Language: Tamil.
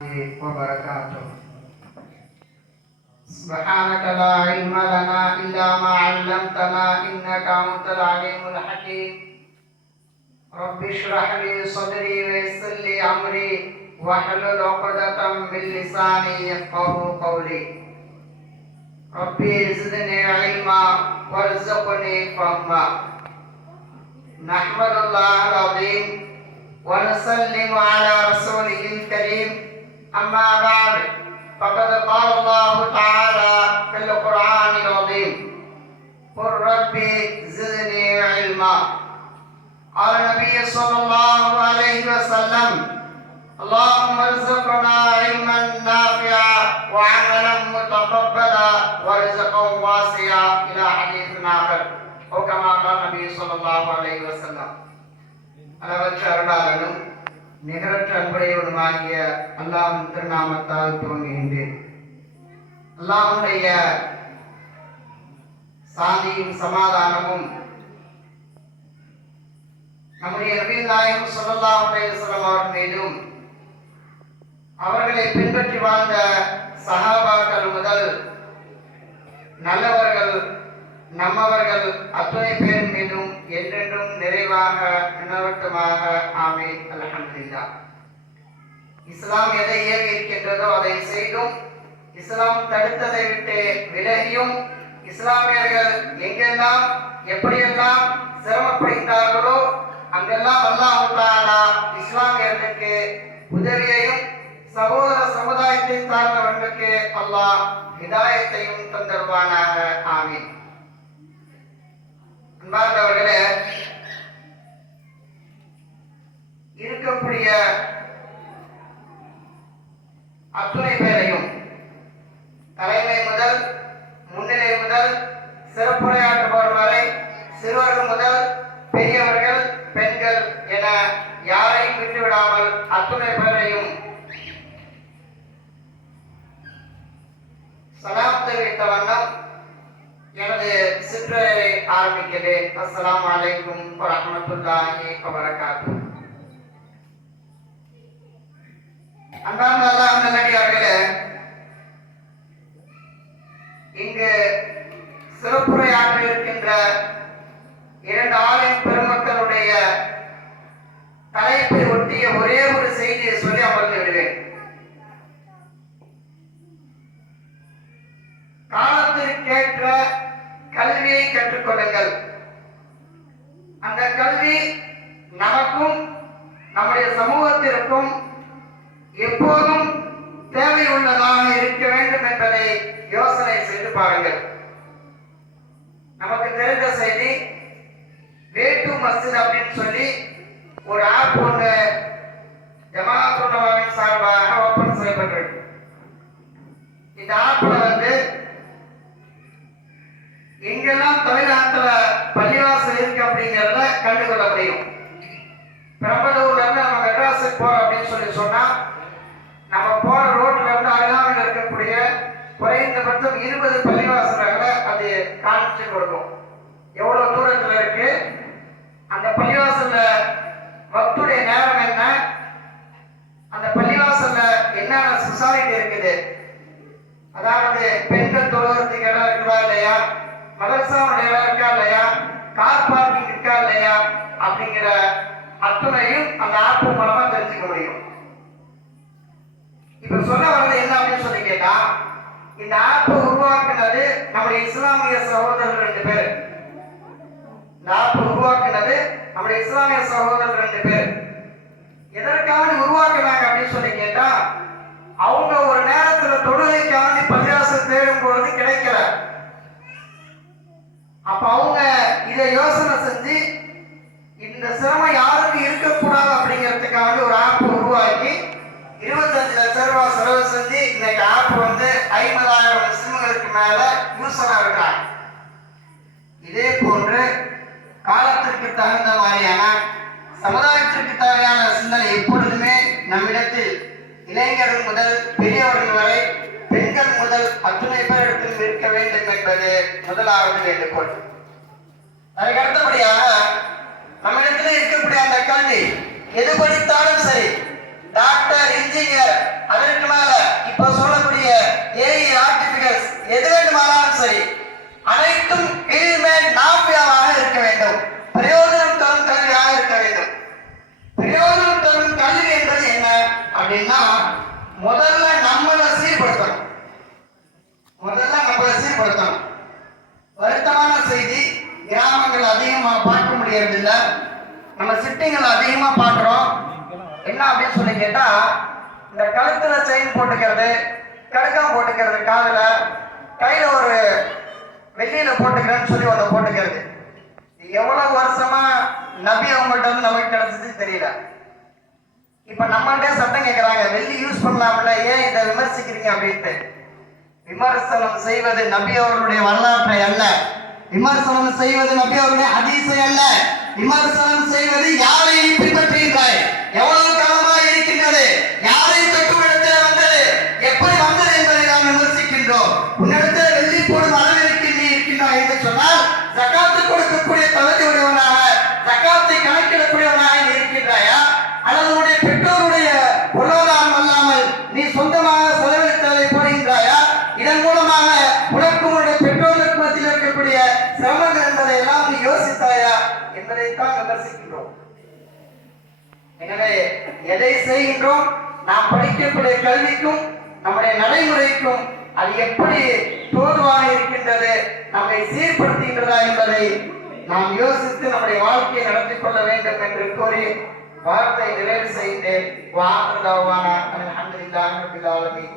وبركاته. سبحانك لا علم لنا إلا ما علمتنا إنك أنت العليم الحكيم. رب اشرح لي صدري ويسر لي أمري واحلل عقدة من لساني يفقه قولي. ربي زدني علما وارزقني فهما. نحمد الله العظيم ونسلم على أما بعد فقد قال الله تعالى في القرآن العظيم قل ربي زدني علما. قال النبي صلى الله عليه وسلم اللهم ارزقنا علما نافعا وعملا متقبلا ورزقا واسعا. إلى حديث آخر أو كما قال النبي صلى الله عليه وسلم. أنا వచ్చారు నాలను நிகரற்ற அன்புடையவனுமாகிய அல்லாவின் திருநாமத்தால் துவங்குகின்றேன். அல்லாவுடைய சாந்தியும் சமாதானமும் நம்முடைய நபிகள் நாயகம் ஸல்லல்லாஹு அலைஹி அவர்கள் மீதும் அவர்களை பின்பற்றி வாழ்ந்த சகாபாக்கள் முதல் நல்லவர்கள் நம்மவர்கள் அத்துணை பேர் மீதும் என்றென்றும் நிறைவாக நிலவட்டுமாக ஆமே அலமதுல்லா இஸ்லாம் எதை ஏவி இருக்கின்றதோ அதை செய்தும் இஸ்லாம் தடுத்ததை விட்டு விலகியும் இஸ்லாமியர்கள் எங்கெல்லாம் எப்படியெல்லாம் சிரமப்படுகிறார்களோ அங்கெல்லாம் அல்லாஹாலா இஸ்லாமியர்களுக்கு உதவியையும் சகோதர சமுதாயத்தை சார்ந்தவர்களுக்கு அல்லாஹ் ஹிதாயத்தையும் தந்தருவானாக. ஆமீன். அன்பார்ந்தவர்களே இருக்கக்கூடிய அத்துணை பேரையும் தலைமை முதல் முன்னிலை முதல் சிறப்புரையாற்றுபவர் வரை சிறுவர்கள் முதல் பெரியவர்கள் பெண்கள் என யாரையும் விட்டுவிடாமல் அத்துணை பேர் எனது சிற்றரை ஆரம்பிக்கிறேன் அஸ்லாம் வலைக்கும் வரமத்துல்லாஹி வபரகாத்து. அன்பார்ந்த அல்லாஹ் நல்லடியார்களே இங்கு சிறப்புரையாக இருக்கின்ற இரண்டு ஆலயம் பெருமக்களுடைய தலைப்பை ஒட்டிய ஒரே ஒரு செய்தியை சொல்லி அமர்ந்து விடுவேன். காலத்திற்கேற்ற கற்றுக்கொள்ளுங்கள். அந்த கல்வி நமக்கும் நம்முடைய சமூகத்திற்கும் எப்போதும் தேவை உள்ளதாக இருக்க வேண்டும் என்பதை யோசனை செய்து பாருங்கள். நமக்கு தெரிந்த செய்தி வேட்டு மஸ்ஜித் அப்படின்னு சொல்லி ஒரு ஆப் ஒன்று முடியும். பெரம்பலூர்ல இருந்து நம்ம மெட்ராஸுக்கு போறோம் அப்படின்னு சொல்லி சொன்னா நம்ம போற ரோட்ல இருந்து அருகாமையில் இருக்கக்கூடிய குறைந்தபட்சம் இருபது பள்ளிவாசல்களை அது காமிச்சு கொடுக்கும். எவ்வளவு தூரத்துல இருக்கு? அந்த பள்ளிவாசல்ல பக்துடைய நேரம் என்ன? அந்த பள்ளிவாசல்ல என்னென்ன சொசாலிட்டி இருக்குது? அதாவது பெண்கள் தொழுவதற்கு இடம் இருக்குதா இல்லையா? மதர்சாவுடைய இடம் இருக்கா இல்லையா? கார் பார்க்கிங் இருக்கா இல்லையா அப்படிங்கிற அத்தனையும் அந்த ஆப் மூலமா தெரிஞ்சுக்க முடியும். இப்ப சொல்ல வர்றது என்ன அப்படின்னு சொல்லி கேட்டா இந்த ஆப் உருவாக்குனது நம்முடைய இஸ்லாமிய சகோதரர் ரெண்டு பேர். இந்த ஆப் உருவாக்குனது நம்முடைய இஸ்லாமிய சகோதரர் ரெண்டு பேர். எதற்காக உருவாக்குனாங்க அப்படின்னு சொல்லி கேட்டா அவங்க ஒரு நேரத்துல தொழுகைக்காண்டி ஐம்பதாயிரம் முஸ்லிம்களுக்கு மேல யூசரா இருக்கிறாங்க இதே போன்று காலத்திற்கு தகுந்த மாதிரியான சமுதாயத்திற்கு தேவையான சிந்தனை எப்பொழுதுமே நம்மிடத்தில் இளைஞர்கள் முதல் பெரியவர்கள் வரை பெண்கள் முதல் அத்துணை பேரிடத்தில் இருக்க வேண்டும் என்பது முதலாவது வேண்டுகோள். அதுக்கு அடுத்தபடியாக நம்மிடத்தில் இருக்கக்கூடிய அந்த கல்வி எது படித்தாலும் சரி டாக்டர் இன்ஜினியர் அதற்கு மேல இப்ப சொல்லக்கூடிய ஏஐ ஆர்டிபிகல்ஸ் எது வேண்டுமானாலும் சரி அனைத்தும் இனிமே நாபியாவாக இருக்க வேண்டும். பிரயோஜனம் தரும் கல்வியாக இருக்க வேண்டும். பிரயோஜனம் தரும் கல்வி என்பது என்ன? அப்படின்னா முதல்ல நம்மளை சீர்படுத்தணும். முதல்ல நம்மளை சீர்படுத்தணும். வருத்தமான செய்தி கிராமங்கள் அதிகமாக பார்க்க முடியறதில்லை. நம்ம சிட்டிங்கள் அதிகமாக பார்க்குறோம். என்ன அப்படின்னு சொல்லி கேட்டால் இந்த கழுத்தில் செயின் போட்டுக்கிறது கடுக்காம போட்டுக்கிறது காதல. கையில ஒரு வெள்ளியில போட்டுக்கிறேன்னு சொல்லி ஒன்று போட்டுக்கிறது. எவ்வளவு வருஷமா நபி அவங்கள்ட்ட வந்து நமக்கு கிடைச்சது தெரியல. இப்ப நம்மள்டே சட்டம் கேட்கறாங்க வெள்ளி யூஸ் பண்ணலாம்ல ஏன் இதை விமர்சிக்கிறீங்க அப்படின்ட்டு. விமர்சனம் செய்வது நபி அவர்களுடைய வரலாற்றை அல்ல. விமர்சனம் செய்வது நபி அவருடைய அதிசை அல்ல. விமர்சனம் செய்வது யாரை பின்பற்றுகின்றாய் எவ்வளவு செய்வதைத்தான் விமர்சிக்கின்றோம் எனவே எதை செய்கின்றோம்? நாம் படிக்கக்கூடிய கல்விக்கும் நம்முடைய நடைமுறைக்கும் அது எப்படி தோதுவாக இருக்கின்றது நம்மை சீர்படுத்துகின்றதா என்பதை நாம் யோசித்து நம்முடைய வாழ்க்கையை நடத்தி கொள்ள வேண்டும் என்று கூறி வார்த்தை நிறைவு செய்தேன் வாஹ்ரதாவான அல்ஹம்துலில்லாஹி ரப்பில் ஆலமீன்.